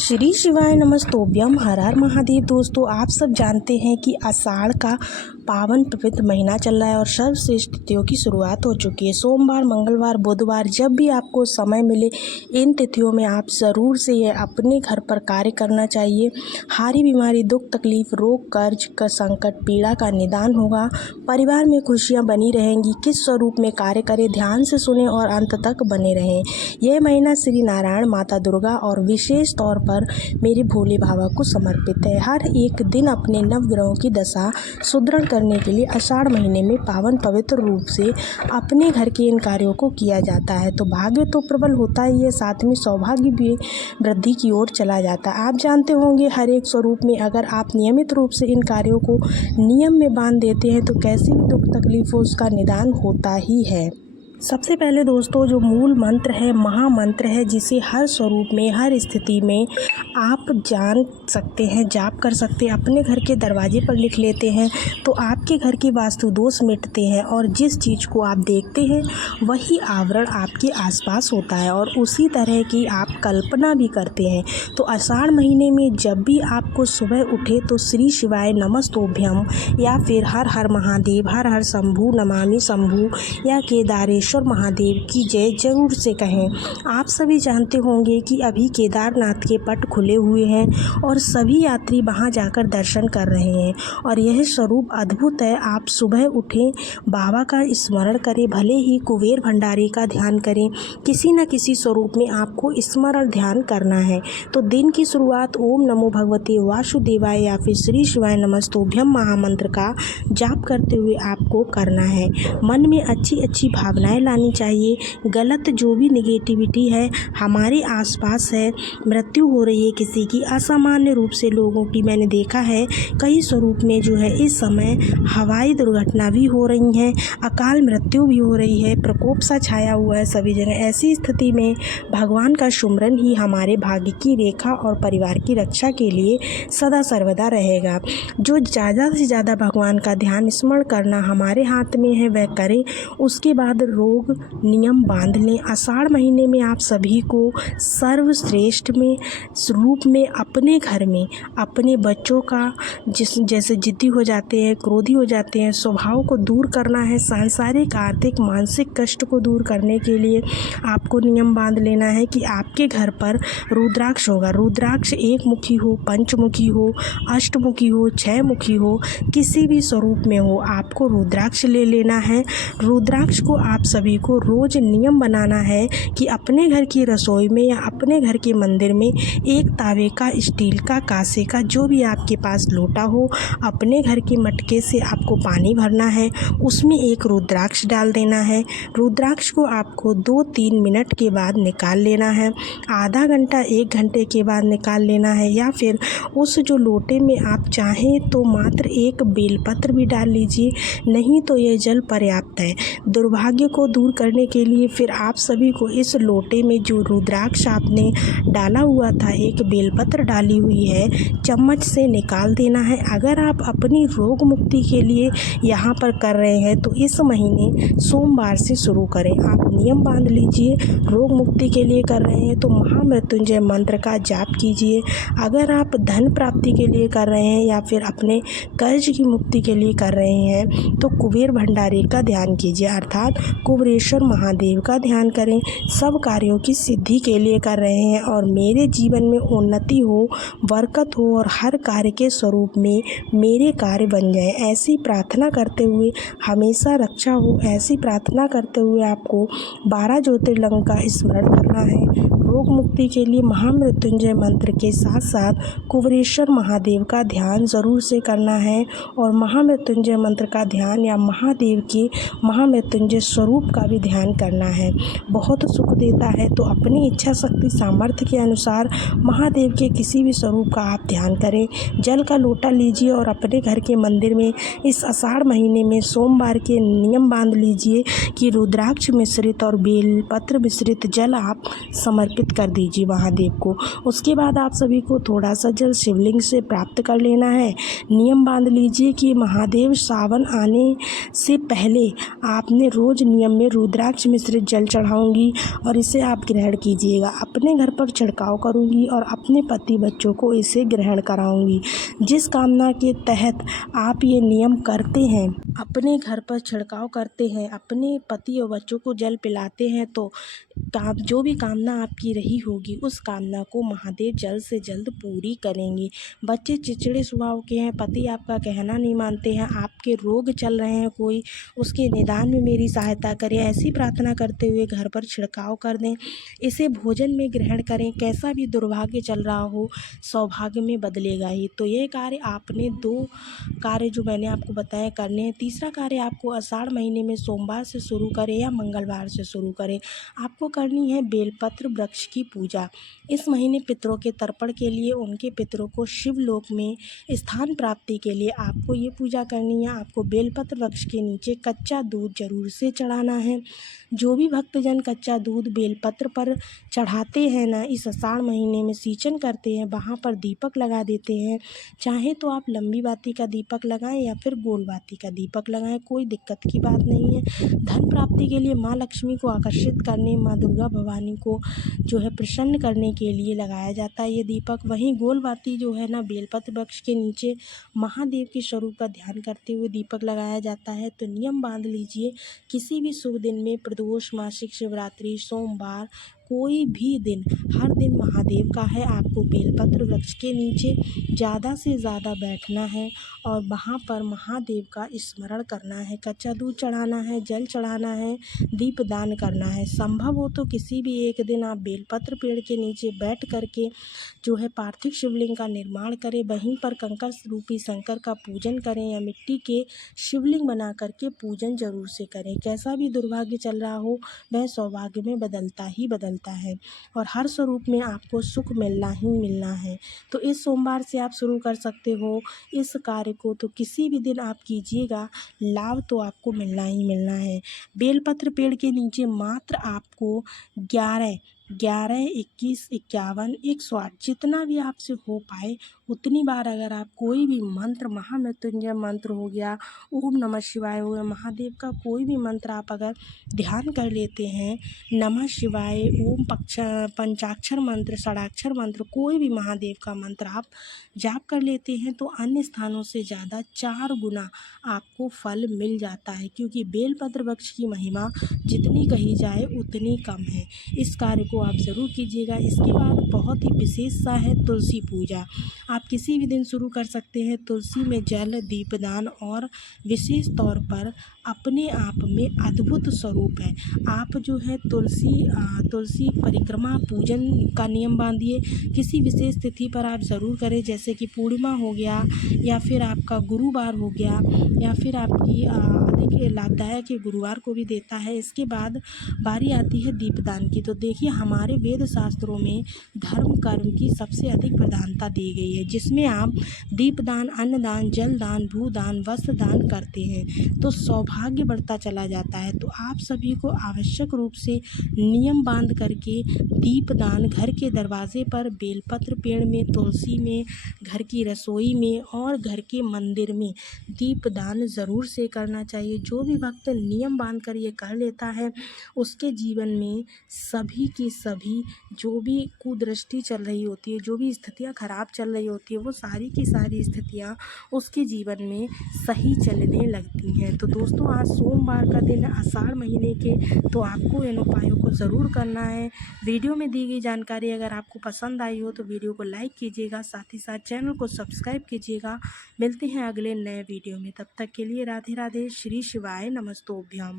श्री शिवाय नमस्तोभ्यम हर हर महादेव। दोस्तों, आप सब जानते हैं कि आषाढ़ का पावन पवित्र महीना चल रहा है और सर्वश्रेष्ठ तिथियों की शुरुआत हो चुकी है। सोमवार, मंगलवार, बुधवार जब भी आपको समय मिले इन तिथियों में आप ज़रूर से ये अपने घर पर कार्य करना चाहिए। हारी बीमारी, दुख तकलीफ, रोग, कर्ज का संकट, पीड़ा का निदान होगा। परिवार में खुशियाँ बनी रहेंगी। किस स्वरूप में कार्य करें, ध्यान से सुने और अंत तक बने रहें। यह महीना श्री नारायण, माता दुर्गा और विशेष तौर पर मेरे भोले बाबा को समर्पित है। हर एक दिन अपने नवग्रहों की दशा सुदृढ़ करने के लिए आषाढ़ महीने में पावन पवित्र रूप से अपने घर के इन कार्यों को किया जाता है तो भाग्य तो प्रबल होता ही है, साथ में सौभाग्य भी वृद्धि की ओर चला जाता है। आप जानते होंगे हर एक स्वरूप में अगर आप नियमित रूप से इन कार्यों को नियम में बांध देते हैं तो कैसी भी दुख तकलीफ हो उसका निदान होता ही है। सबसे पहले दोस्तों, जो मूल मंत्र है, महामंत्र है, जिसे हर स्वरूप में हर स्थिति में आप जान सकते हैं, जाप कर सकते हैं, अपने घर के दरवाजे पर लिख लेते हैं तो आपके घर के वास्तु दोष मिटते हैं और जिस चीज़ को आप देखते हैं वही आवरण आपके आसपास होता है और उसी तरह की आप कल्पना भी करते हैं। तो आषाढ़ महीने में जब भी आपको सुबह उठे तो श्री शिवाय नमस्तोभ्यम या फिर हर हर महादेव, हर हर शंभु, नमामि शंभु या केदारेश्वर महादेव की जय जरूर से कहें। आप सभी जानते होंगे कि अभी केदारनाथ के पट खुले हुए हैं और सभी यात्री वहां जाकर दर्शन कर रहे हैं और यह स्वरूप अद्भुत है। आप सुबह उठें, बाबा का स्मरण करें, भले ही कुबेर भंडारी का ध्यान करें, किसी न किसी स्वरूप में आपको स्मरण ध्यान करना है। तो दिन की शुरुआत ओम नमो भगवते वासुदेवाय या फिर श्री शिवाय नमस्तोभ्यम महामंत्र का जाप करते हुए आपको करना है। मन में अच्छी अच्छी भावनाएं लानी चाहिए। गलत जो भी निगेटिविटी है हमारे आसपास है, मृत्यु हो रही है किसी की, असामान्य रूप से लोगों की मैंने देखा है कई स्वरूप में जो है इस समय हवाई दुर्घटना भी हो रही हैं, अकाल मृत्यु भी हो रही है, प्रकोप सा छाया हुआ है सभी जगह। ऐसी स्थिति में भगवान का सुमिरन ही हमारे भाग्य की रेखा और परिवार की रक्षा के लिए सदा सर्वदा रहेगा। जो ज़्यादा से ज़्यादा भगवान का ध्यान स्मरण करना हमारे हाथ में है वह करें। उसके बाद रोग नियम बांध लें। आषाढ़ महीने में आप सभी को सर्वश्रेष्ठ में रूप में अपने घर में अपने बच्चों का जैसे जिद्दी हो जाते हैं, क्रोधी हो जाते हैं, स्वभाव को दूर करना है। सांसारिक, आर्थिक, मानसिक कष्ट को दूर करने के लिए आपको नियम बांध लेना है कि आपके घर पर रुद्राक्ष होगा। रुद्राक्ष एक मुखी हो, पंचमुखी हो, अष्टमुखी हो, छह मुखी हो, किसी भी स्वरूप में हो, आपको रुद्राक्ष ले लेना है। रुद्राक्ष को आप सभी को रोज नियम बनाना है कि अपने घर की रसोई में या अपने घर के मंदिर में एक तावे का, स्टील का, कांसे का, जो भी आपके पास लोटा हो, अपने घर के मटके से आपको पानी भरना है, उसमें एक रुद्राक्ष डाल देना है। रुद्राक्ष को आपको 2-3 मिनट के बाद निकाल लेना है, आधा घंटा 1 घंटे के बाद निकाल लेना है या फिर उस जो लोटे में आप चाहें तो मात्र एक बेलपत्र भी डाल लीजिए, नहीं तो यह जल पर्याप्त है। दुर्भाग्य को दूर करने के लिए फिर आप सभी को इस लोटे में जो रुद्राक्ष आपने डाला हुआ था, एक बेलपत्र डाली हुई है, चम्मच से निकाल देना है। अगर आप अपनी रोग मुक्ति के लिए यहाँ पर कर रहे हैं तो इस महीने सोमवार से शुरू करें। आप नियम बांध लीजिए। रोग मुक्ति के लिए कर रहे हैं तो महामृत्युंजय मंत्र का जाप कीजिए। अगर आप धन प्राप्ति के लिए कर रहे हैं या फिर अपने कर्ज की मुक्ति के लिए कर रहे हैं तो कुबेर भंडारी का ध्यान कीजिए, अर्थात कुबेरेश्वर महादेव का ध्यान करें। सब कार्यों की सिद्धि के लिए कर रहे हैं और मेरे जीवन में उन्नति हो, बरकत हो और हर कार्य के स्वरूप में मेरे कार्य बन जाए, ऐसी प्रार्थना करते हुए हमेशा रक्षा हो, ऐसी प्रार्थना करते हुए आपको 12 ज्योतिर्लिंग का स्मरण करना है। रोग मुक्ति के लिए महामृत्युंजय मंत्र के साथ साथ कुबेरेश्वर महादेव का ध्यान ज़रूर से करना है और महामृत्युंजय मंत्र का ध्यान या महादेव के महामृत्युंजय स्वरूप का भी ध्यान करना है। बहुत सुख देता है। तो अपनी इच्छा शक्ति सामर्थ्य के अनुसार महादेव के किसी भी स्वरूप का आप ध्यान करें। जल का लोटा लीजिए और अपने घर के मंदिर में इस आषाढ़ महीने में सोमवार के नियम बांध लीजिए कि रुद्राक्ष मिश्रित और बेलपत्र मिश्रित जल आप समर्पित अर्पित कर दीजिए महादेव को। उसके बाद आप सभी को थोड़ा सा जल शिवलिंग से प्राप्त कर लेना है। नियम बांध लीजिए कि महादेव सावन आने से पहले आपने रोज़ नियम में रुद्राक्ष मिश्रित जल चढ़ाऊंगी और इसे आप ग्रहण कीजिएगा। अपने घर पर छिड़काव करूंगी और अपने पति बच्चों को इसे ग्रहण कराऊंगी। जिस कामना के तहत आप ये नियम करते हैं, अपने घर पर छिड़काव करते हैं, अपने पति और बच्चों को जल पिलाते हैं, तो जो भी कामना आपकी रही होगी उस कामना को महादेव जल्द से जल्द पूरी करेंगे। बच्चे चिड़चिड़े स्वभाव के हैं, पति आपका कहना नहीं मानते हैं, आपके रोग चल रहे हैं कोई, उसके निदान में मेरी सहायता करें, ऐसी प्रार्थना करते हुए घर पर छिड़काव कर दें। इसे भोजन में ग्रहण करें। कैसा भी दुर्भाग्य चल रहा हो सौभाग्य में बदलेगा ही। तो ये कार्य आपने 2 कार्य जो मैंने आपको बताया करने हैं। तीसरा कार्य आपको आषाढ़ महीने में सोमवार से शुरू करें या मंगलवार से शुरू करें, आपको करनी है बेलपत्र वृक्ष की पूजा। इस महीने पितरों के तर्पण के लिए, उनके पितरों को शिवलोक में स्थान प्राप्ति के लिए आपको ये पूजा करनी है। आपको बेलपत्र वृक्ष के नीचे कच्चा दूध जरूर से चढ़ाना है। जो भी भक्तजन कच्चा दूध बेलपत्र पर चढ़ाते हैं ना, इस आषाढ़ महीने में सिंचन करते हैं, वहाँ पर दीपक लगा देते हैं। चाहे तो आप लंबी बाती का दीपक लगाएं या फिर गोल बाती का दीपक लगाएं, कोई दिक्कत की बात नहीं है। धन प्राप्ति के लिए, माँ लक्ष्मी को आकर्षित करने, माँ दुर्गा भवानी को जो है प्रसन्न करने के लिए लगाया जाता है ये दीपक। वहीं गोल बाती जो है ना, बेलपत्र वृक्ष के नीचे महादेव के स्वरूप का ध्यान करते हुए दीपक लगाया जाता है। तो नियम बांध लीजिए, किसी भी शुभ दिन में, प्रदोष, मासिक शिवरात्रि, सोमवार, कोई भी दिन, हर दिन महादेव का है। आपको बेलपत्र वृक्ष के नीचे ज़्यादा से ज़्यादा बैठना है और वहाँ पर महादेव का स्मरण करना है, कच्चा दूध चढ़ाना है, जल चढ़ाना है, दीपदान करना है। संभव हो तो किसी भी एक दिन आप बेलपत्र पेड़ के नीचे बैठ करके जो है पार्थिव शिवलिंग का निर्माण करें, वहीं पर कंकर रूपी शंकर का पूजन करें या मिट्टी के शिवलिंग बना करके पूजन जरूर से करें। कैसा भी दुर्भाग्य चल रहा हो वह सौभाग्य में बदलता ही बदलता है और हर स्वरूप में आपको सुख मिलना ही मिलना है। तो इस सोमवार से आप शुरू कर सकते हो इस कार्य को, तो किसी भी दिन आप कीजिएगा, लाभ तो आपको मिलना ही मिलना है। बेलपत्र पेड़ के नीचे मात्र आपको 11, 21, 51, 108 जितना भी आपसे हो पाए उतनी बार अगर आप कोई भी मंत्र, महामृत्युंजय मंत्र हो गया, ओम नमः शिवाय हो गया, महादेव का कोई भी मंत्र आप अगर ध्यान कर लेते हैं, नमः शिवाय, ओम पंचाक्षर मंत्र, षडाक्षर मंत्र, कोई भी महादेव का मंत्र आप जाप कर लेते हैं, तो अन्य स्थानों से ज़्यादा 4 गुना आपको फल मिल जाता है। क्योंकि बेलपत्र वृक्ष की महिमा जितनी कही जाए उतनी कम है। इस कार्य को आप ज़रूर कीजिएगा। इसके बाद बहुत ही विशेष सा है तुलसी पूजा। आप किसी भी दिन शुरू कर सकते हैं। तुलसी में जल, दीपदान और विशेष तौर पर अपने आप में अद्भुत स्वरूप है। आप जो है तुलसी परिक्रमा पूजन का नियम बांधिए। किसी विशेष तिथि पर आप ज़रूर करें, जैसे कि पूर्णिमा हो गया या फिर आपका गुरुवार हो गया या फिर आपकी अधिक लाभदायक ये गुरुवार को भी देता है। इसके बाद बारी आती है दीपदान की। तो देखिए, हमारे वेद शास्त्रों में धर्म कर्म की सबसे अधिक प्रधानता दी गई है, जिसमें आप दीपदान, अन्नदान, जलदान, भूदान, वस्त्रदान करते हैं तो सौभाग्य बढ़ता चला जाता है। तो आप सभी को आवश्यक रूप से नियम बांध करके दीपदान घर के दरवाजे पर, बेलपत्र पेड़ में, तुलसी में, घर की रसोई में और घर के मंदिर में दीपदान ज़रूर से करना चाहिए। जो भी भक्त नियम बांध कर ये कर लेता है उसके जीवन में सभी की सभी जो भी कुदृष्टि चल रही होती है, जो भी स्थितियाँ खराब चल रही होती है, वो सारी की सारी स्थितियाँ उसके जीवन में सही चलने लगती हैं। तो दोस्तों, आज सोमवार का दिन आषाढ़ महीने के, तो आपको इन उपायों को ज़रूर करना है। वीडियो में दी गई जानकारी अगर आपको पसंद आई हो तो वीडियो को लाइक कीजिएगा, साथ ही साथ चैनल को सब्सक्राइब कीजिएगा। मिलते हैं अगले नए वीडियो में, तब तक के लिए राधे राधे, श्री शिवाय नमस्तोभ्यम।